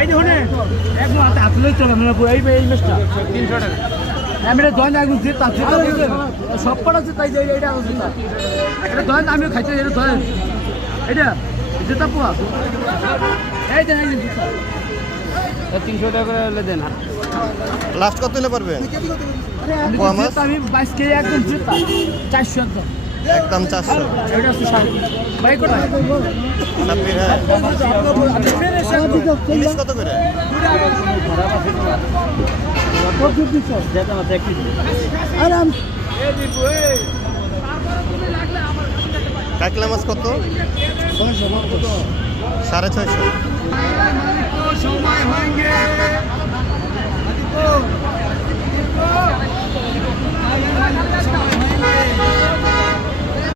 এই যে একদম হাতে হাতলে চলে এই মেসটা 300 টাকা আমি দোকান একদম জেতা সব কটা তাই এইটা এটা দোকান আমিও খাইতে এটা দোকান এটা জেতা পোয়া এই দেন 300 টাকা করে দেন লাস্ট কত হলে পারবেন? আমি 22 কেজি একদম জেতা 400 একদম 400। এটা হচ্ছে ভাই কত সাব্বির হ্যাঁ ইলিশ কত করে? কাকলা মাছ কত? 650।